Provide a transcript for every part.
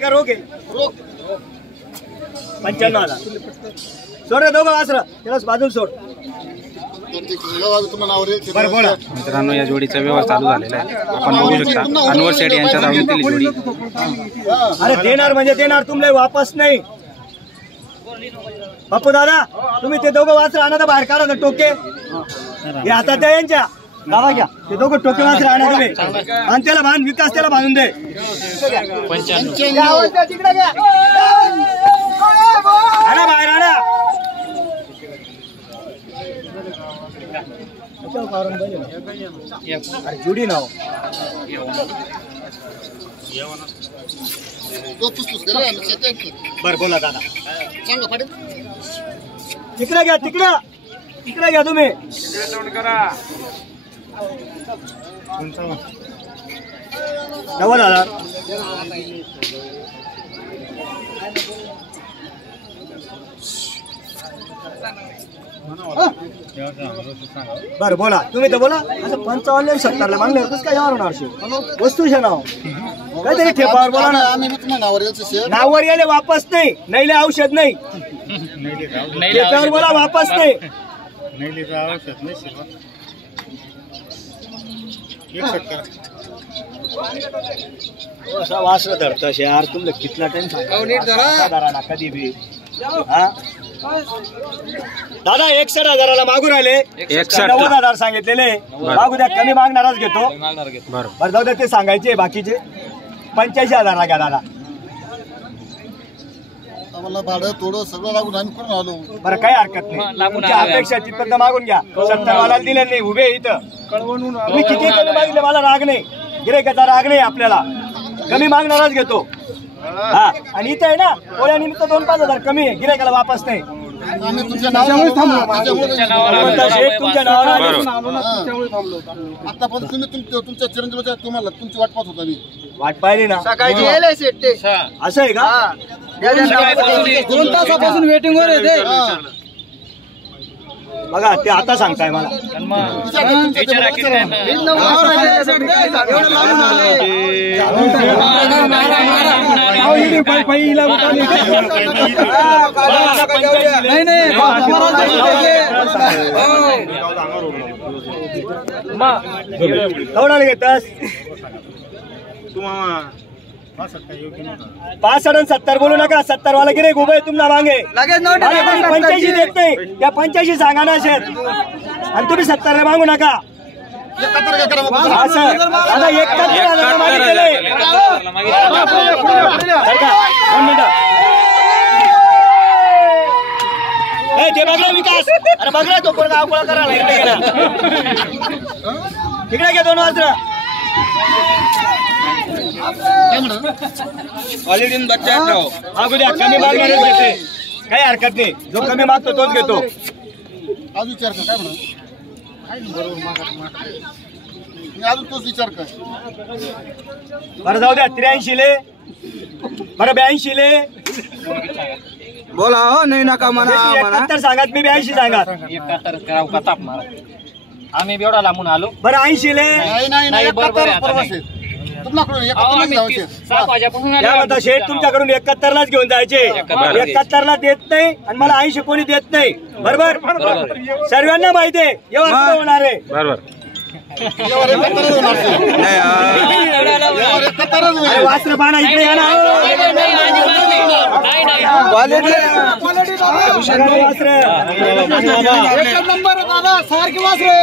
का रोख आहे? 95,000 सोड रे दोघं वासर त्याला बाजूला सोड. बरं बोला मित्रांनो, या जोडीचा व्यवहार चालू झालेला आहे. आपण बघू शकता अनवर शेठ यांच्या दावणीतील जोडी. अरे देणार म्हणजे देणार, तुमले वापस नाही. बापू दादा तुम्ही ते दोघं वासर आणा, बाहेर काढा ना टोके हे हातात द्या यांच्या. गावा घ्या ते दोघं टोके वासर आणा तुम्ही, आणि त्याला बांध विकास त्याला बांधून दे. आणा बाहेर आणा. जुडी नाव बर बोला दादा. तिकडे घ्या तिकडे घ्या तुम्ही. 90,000 बर बोला तुम्ही तर बोला. असं 55 70 मागले कसं काय यावर होणार? वस्तूचे नाव काहीतरी ठेपावर बोला ना. नावावर गेले वापस नाही, नाहीले औषध नाही. ठेप्यावर बोला वापस नाही. वासर धरत यार तुमला कितना टाइम सांगा कधी बी. दादा 61,000 मागू राहिले, 90,000 सांगितलेले. मागू द्या, कमी मागणारच घेतो. बरं जाऊ द्या, ते सांगायचे बाकीचे 85,000 घ्या दादा. भाडं थोडं सगळं लागून आम्ही करून आलो. बरं काही हरकत नाही, तुमच्या अपेक्षा तिथपर्यंत मागून घ्या. 70 वाला दिले नाही, उभे इथं. तुम्ही किती कमी मागितले मला राग नाही, गिऱ्हाईकाचा राग नाही आपल्याला. कमी मागणारच घेतो. हा आणि इथं आहे ना पोळ्या निमित्त 2-5,000 कमी आहे, गिऱ्हाईकाला वापस नाही. तुमच्या नावावर आता पण तुम्ही तुमच्या चिरंजीवाच्या तुम्हाला तुमची वाट पाहत होता. मी वाट पाहिली ना सकाळची असं आहे का? 2 तासापासून वेटिंग वर आहे. बघा ते आता सांगताय मला. केवढा घेतास? 65 आणि 70 बोलू नका. 70 वाला गिरे उभे तुमला मागे 85 देत नाही. त्या 85 सांगा ना शेत, आणि तुम्ही 70 ला मागू नका. असं आता 71,000 मागितले. ते बघला विकास, अरे बघला तो पण गावगोळा करायला तिकडे घ्या 2 वाजता. ऑलरेडी बच्चा मागू द्या, कमी मागणारच घेते, काही हरकत नाही. जो कमी मागतो तोच घेतो. आज विचार कर काय अजून तोच विचार कर. बरं जाऊ द्या, 83 ले बरं 82 ले बोला. हो नाही नका म्हणा. 71 सांगात, मी 82 सांगात. 71 कराव का ताप मारा. आम्ही बेवडा लांबून आलो. बरं 80 ले शेठ तुमच्याकडून 71 लाच घेऊन जायचे. 71 ला देत नाही आणि मला 80 कोणी देत नाही. बरोबर सर्वांना माहिती आहे एवढं होणार आहे. बरोबर वास्त्र पाना इकडे या ना. सारखी वासरे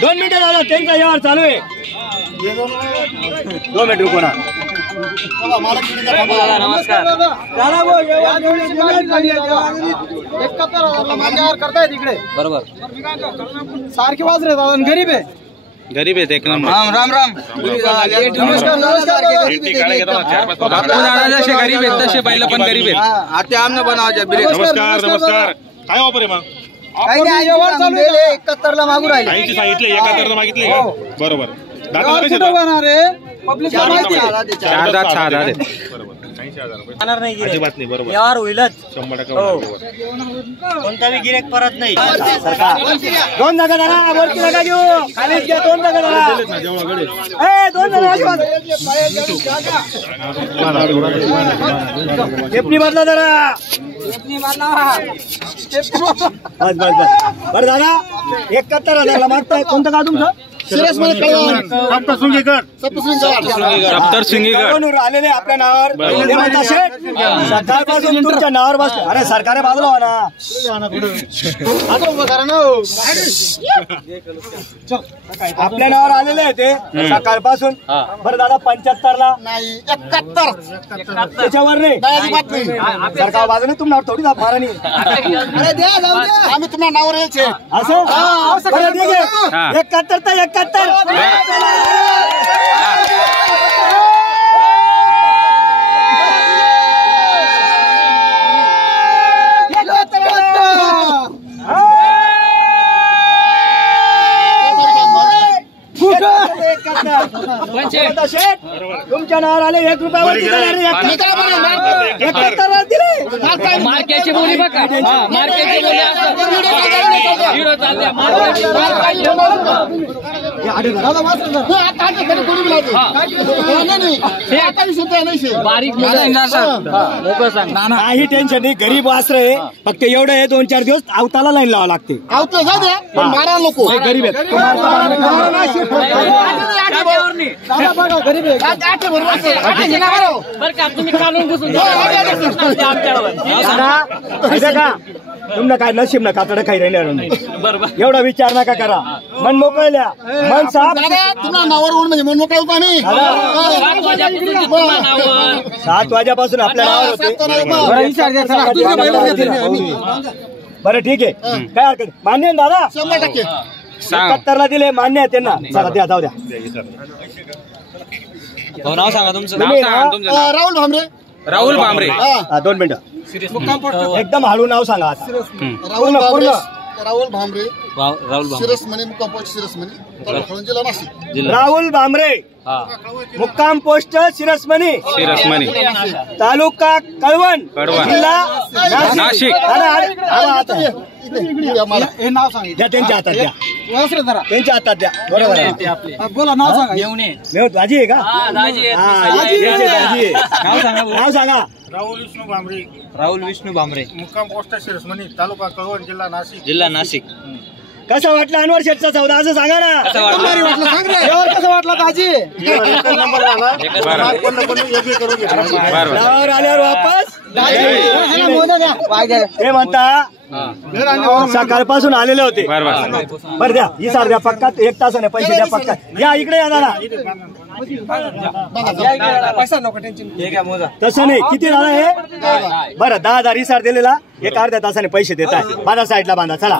2 मिनिटं झालं, त्यांचा व्यवहार चालू आहे. 2 मिनिट रुको ना. नमस्कार. करताय तिकडे बरोबर सारखी वासरे गरीब आहे. गरीब आहेत एक नंबर. राम राम. नमस्कार. गरीब आहेत तसे बैल पण गरीब आहेत. आता आमने बनवायच्या. नमस्कार. काय ऑफर आहे मग? काही नाही, व्यवहार चालू आहे. 71 ला मागू राहिले. 80 सांगितले, 71 मागितले. बरोबर. कुठं बनणार आहे? पब्लिक 4 दात 6 दात. बरोबर. जाणार नाही गिऱ्हाईक. अजिबात नाही, बरोबर. व्यवहार होईलच. 100% हो. बरोबर. कोणताही गिऱ्हाईक परत नाही. सरकार दोन जागा धरा, वरती नका घेऊ, खालीच घ्या, दोन जागा धरा. ए, दोन जागा अजिबात. टेपणी बदला जरा. बस बस बस. बरं दादा 71,000 मागताय. कोणतं गाव तुमचं? शिरसमध्ये कळवण. सप्तर सिंगीगड कळवणूर आलेले आपल्या नावावर. ते म्हणतात, शेठ सकाळपासून तुमच्या नावावर बसले. अरे सरकारने बाजूला व्हा ना. आपल्या नावावर आलेले आहे ते सकाळपासून. बरं दादा 75ला नाही 71. त्याच्यावर नाही. अजिबात नाही. सरकार बाजूने तुम्हाला थोडी फारानी अरे द्या, जाऊ द्या. आम्ही तुम्हाला नावावर यायचे. असं बरं, ठीक आहे. हा. 71 तर 71. शेठ तुमच्या नावावर आले 1 रुपयावर दिले. 71 दिले. मार्केटची बोली बघा. मार्केटची बोली व्हिडिओ चालते. बारीक काही टेन्शन नाही. गरीब वासरे फक्त एवढं आहे 2-4 दिवस अवताला लाईन लावा लागते. आवतो जाऊ द्या, पण मारा नको. हे गरीब आहेत. बरं का तुम्ही काढून घुसून तुमनं काय नशीब ना कातडं काही राहिलं नाही. एवढा विचार नका करा. मन मोकळल्या, मन साफ. तुम्हाला नावावर होऊन म्हणजे म्हणून काय आम्ही 7 वाजेपासून आपल्या नावावर होते. बरं ठीक आहे, काय हरकत नाही. मान्य आहे ना दादा? 100%. 71ला दिले, मान्य आहे त्यांना. चला द्या, जाऊ द्या. नाव सांगा तुमचं. नाव सांगा तुमचं नाव. राहुल भामरे. राहुल भामरे. हा, 2 मिनिटं. एकदम हळू नाव सांगा आता. राहुल भामरे. राहुल भामरे. राहुल शिरसमणी मुक्काम पोस्ट शिरसमणी, तालुका कळवण, जिल्हा नाशिक. राहुल भामरे, मुक्काम पोस्ट शिरसमणी, शिरसमणी तालुका कळवण, कळवण. जिल्हा नाशिक. इकडे या मला. द्या त्यांच्या हातात द्या. त्यांच्या हातात द्या. बरोबर आहे. बोला नाव सांगा. मेवत भाजी आहे का? हा, याची भाजी आहे. नाव सांगा. राहुल विष्णू भांबरे, राहुल विष्णू भामरे, मुक्काम पोस्ट शिरसमणी, तालुका कळवण, जिल्हा नाशिक. जिल्हा नाशिक. कसं वाटलं अनवर शेठचा सौदा असं सांगा ना. कसं वाटलं? कसं वाटलं दाजी? नावावर आल्यावर वापस ते म्हणता सकाळपासून आलेले होते. बरं द्या, ही सार द्या पक्का. 1 तासाने पैसे द्या पक्का. या इकडे या दादा. तसं नाही. किती झालं हे? बरं 10,000 ही सार दिलेला. 1 अर्ध्या तासाने पैसे देत आहे. बांधा साईडला बांधा. चला